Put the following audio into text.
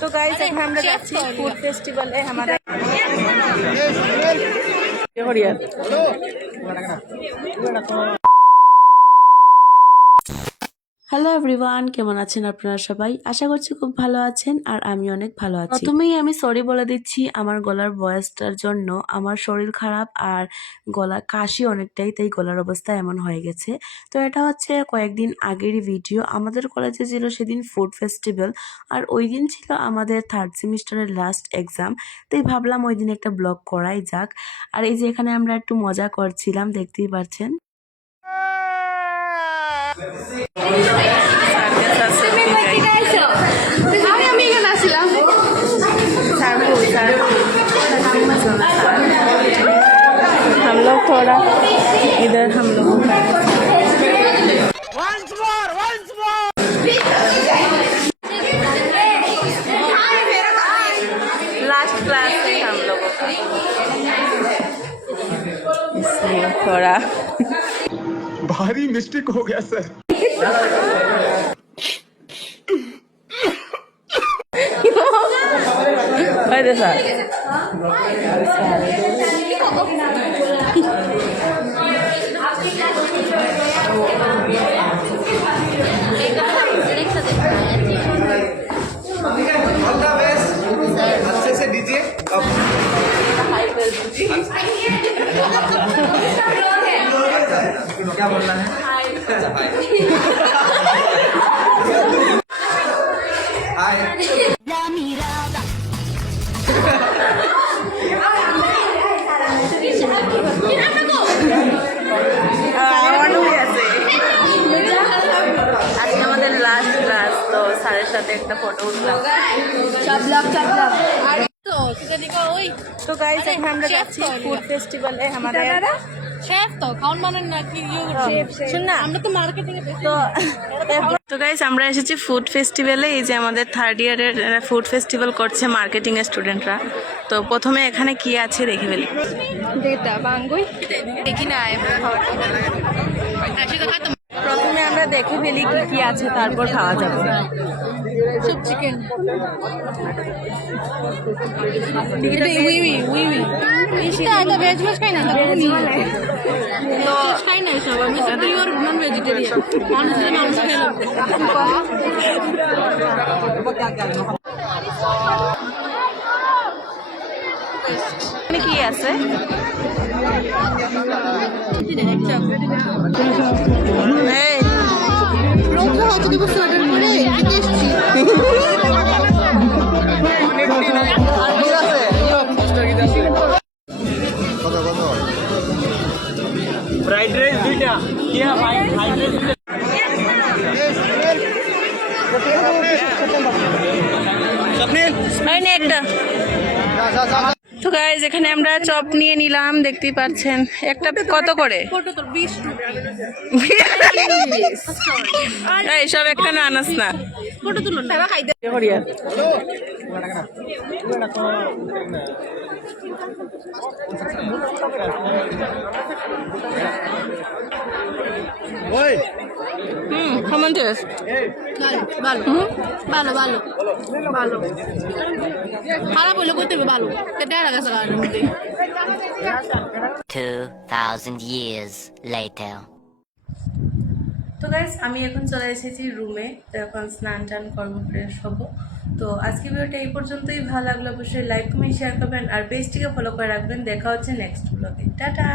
तो गाइस এখন আমরা যাচ্ছি ফুড ফেস্টিভ্যালে আমাদের হ্যালো এভরিওয়ান, কেমন আছেন আপনারা সবাই? আশা করছি খুব ভালো আছেন আর আমি অনেক ভালো আছি। প্রথমেই আমি সরি বলে দিচ্ছি আমার গলার ভয়েসটার জন্য। আমার শরীর খারাপ আর গলা কাশি অনেকটাই, তাই গলার অবস্থা এমন হয়ে গেছে। তো এটা হচ্ছে কয়েকদিন আগেরই ভিডিও। আমাদের কলেজে ছিল সেদিন ফুড ফেস্টিভ্যাল আর ওই দিন ছিল আমাদের 3rd সেমিস্টারের লাস্ট এক্সাম। তাই ভাবলাম ওই দিন একটা ব্লগ করাই যাক। আর এই যে এখানে আমরা একটু মজা করছিলাম, দেখতেই পাচ্ছেন। हम लोग थोड़ा इधर हम लोगों का लास्ट क्लास है हम लोगों का, इसलिए थोड़ा भारी मिस्टेक हो गया सर। अच्छे से दीजिए। क्या बोलना है? हाय। আজকে আমাদের লাস্ট ক্লাস, তো স্যারের সাথে একটা ফটো উঠলাম। তো গাইস এখন আমরা যাচ্ছি ফুড ফেস্টিভ্যালে আমাদের শেফ তো খাওন বানান না কি শুন না, আমরা তো মার্কেটিং এ তো গাইস আমরা এসেছি ফুড ফেস্টিভ্যালে। এই যে আমাদের 3rd ইয়ারের ফুড ফেস্টিভ্যাল করছে মার্কেটিং এর স্টুডেন্টরা। তো প্রথমে এখানে কি আছে দেখে ফেলি। দেখি না, প্রথমে আমরা দেখে ফেলি কি কি আছে, তারপর খাওয়া যাবে। সব চিকেন ভেজ ভেজ খাই না, খাই না সব। আমি পিওর নন ভেজিটেরিয়ান, মানুষের মাংস খেলাম। কি আছে फ्राइड राइस दुईटा क्या फ्राइड राइस একটা। তো গাইস এখানে আমরা চপ নিয়ে নিলাম, দেখতেই পাচ্ছেন। একটা কত করে? এইসব একটা না আনাস না। কেমন টেস্ট? ভালো ভালো ভালো ভালো, খারাপ হইলে করতে হবে ভালো। 2000 years later. তো গাইস আমি এখন চলে এসেছি রুমে, তো এখন স্নান টান করবো, ফ্রেশ হবো। তো আজকে ভিডিওটা এই পর্যন্তই। ভালো লাগলে অবশ্যই লাইক কমেন্ট শেয়ার করবেন আর পেজটিকে ফলো করে রাখবেন। দেখা হচ্ছে নেক্সট ব্লগে। টাটা।